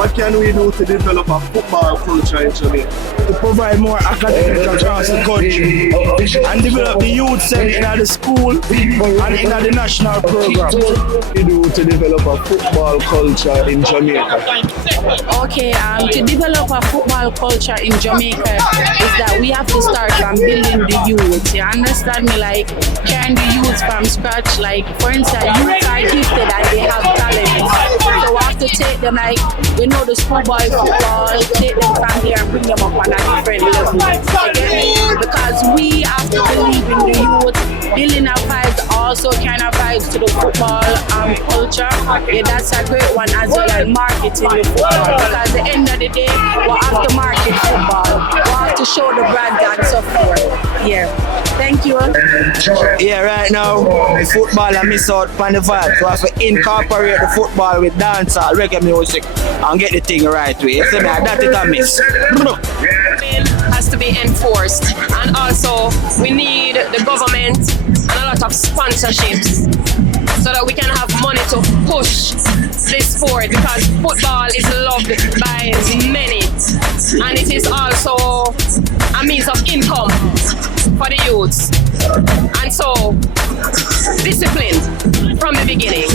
What can we do to develop a football culture in Jamaica? To provide more academic across the country and develop the youth center in the school and in the national program. What we do to develop a football culture in Jamaica? Okay, to develop a football culture in Jamaica is that we have to start from building the youth. You understand me? Like carrying the youth from scratch. Like for instance, youth are gifted and they have talent. So we have to take them like we know the schoolboy football, take them from here and bring them up on a different level. You get me? Because we have to believe in the youth, building our vibes, also kind of vibes to the football culture. Yeah, that's a great one as well as marketing the football. Because at the end of the day, we have to market football. We have to show the brand and so forth. Yeah. Thank you. Yeah, right now, football I miss out on the vibe. So I have to incorporate the football with dancehall, reggae music, and get the thing right way. You see me? That is a miss. Has to be enforced, and also we need the government and a lot of sponsorships so that we can have money to push this sport, because football is loved by many and it is also a means of income for the youths, and so disciplined from the beginning.